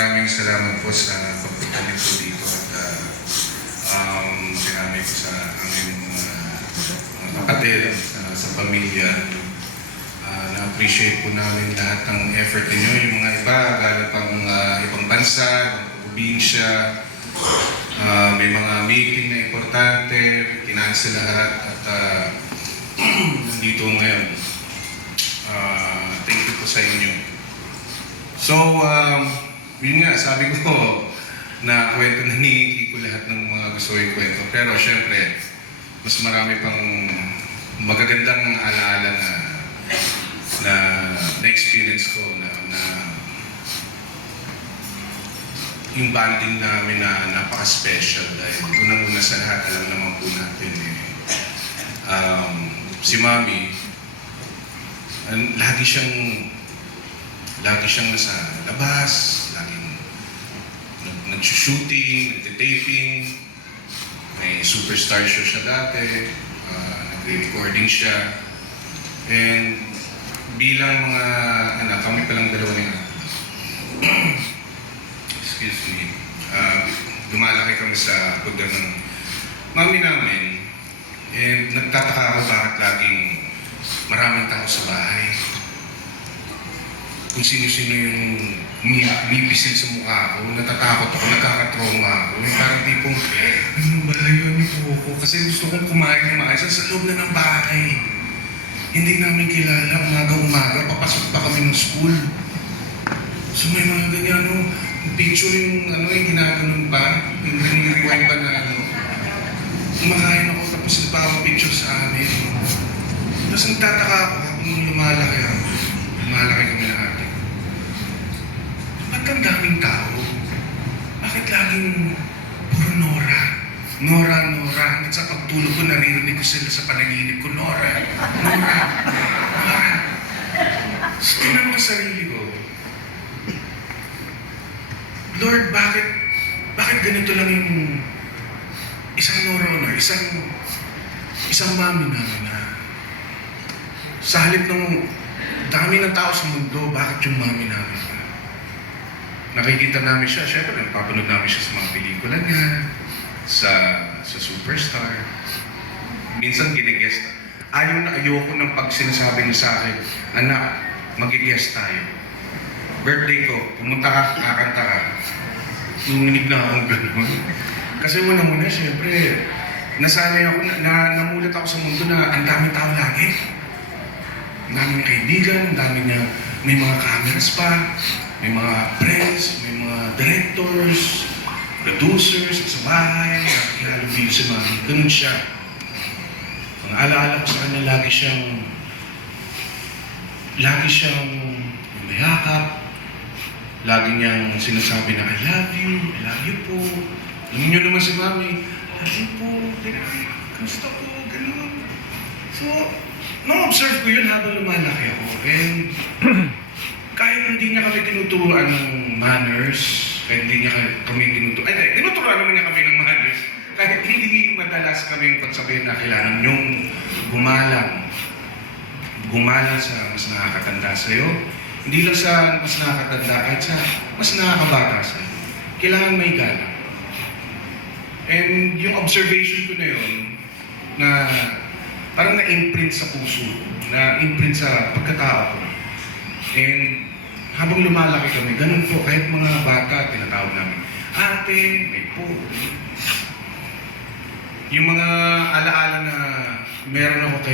maraming salamat po sa pagpunta niyo po dito at sinamay ko sa aming mga kapatid, sa pamilya. Na-appreciate po namin lahat ng effort ninyo. Yung mga iba, galing pang ibang bansa, probinsya, may mga meeting na importante, kinansel lahat at nandito ngayon. Thank you po sa inyo. So, yun nga, sabi ko na kwento na ni Kiko lahat ng mga gusto ko kwento. Pero syempre, mas marami pang magagandang alaala na experience ko na yung banding namin na napaka-special dahil unang-una sa lahat, alam naman po natin si Mami, lagi siyang nasa labas, laging nag-shooting, nag-taping, may superstar show siya dati, nag-recording siya, and bilang mga anak, kami palang dalawa ng anak. Excuse me. Lumalaki kami sa pagdang ng mami namin, and nagtataka ako bakit laging maraming tao sa bahay. Kung sino-sino yung umipisil sa mukha ko, natatakot ako, nagkakatrauma ako. Yung parang tipong, ano ba, layuan po ako. Kasi gusto kong kumain ng maayos sa loob na ng bahay. Hindi namin kilala, umaga-umaga, papasok pa kami ng school. So may mga ganyan, picture yung, yung ginaganon pa, yung nire-rewind pa na, kumakain ako, tapos nagpapapicture sa amin. Tapos nagtataka ako, habang lumalaki kami na ate. Ba't ang daming tao? Bakit laging puro Nora? Nora. Hanggang sa pagtulog ko, naririnig ko sila sa panaginip ko, Nora. So, tinanong ko sarili ko, Lord, bakit ganito lang yung isang Nora, isang mami namin na sa halip ng dami ng tao sa mundo, bakit yung mami namin? Nakikita namin siya, syempre napapanood namin siya sa mga pelikula niya, sa Superstar. Minsan ginigest. Ayoko ng pag sinasabi niya sa akin, anak, mag-guest tayo. Birthday ko, pumunta ka, kakanta ka. Nunginig na akong gano'n. Kasi muna, syempre, nasanay ako, namulat ako sa mundo na ang daming tao lagi. Ang daming kaibigan, ang daming may mga cameras pa, may mga friends, may mga directors, producers sa bahay, nakihalubilo si Mami. Ganun siya. Ang alaala ko sa kanya, lagi siyang umayakap. Lagi niyang sinasabi na, I love you po. Alam niyo naman si Mami, I love you po, kamusta po, ganun. So, na-observe ko yun habang lumalaki ako. And kahit hindi niya kami tinuturuan ng manners, kahit hindi niya kami tinuturuan naman niya kami ng manners, kahit hindi madalas kami pagsabihin na kailangan niyong gumalang sa mas nakakatanda sa'yo. Hindi lang sa mas nakakatanda, kahit sa mas nakakabata sa'yo. Kailangan may galang. And yung observation ko na yun, na parang na-imprint sa puso, na-imprint sa pagkatao ko. And habang lumalaki kami, ganun po, kahit mga bata, tinatawag namin, ate, may po. Yung mga alaala na meron ako kay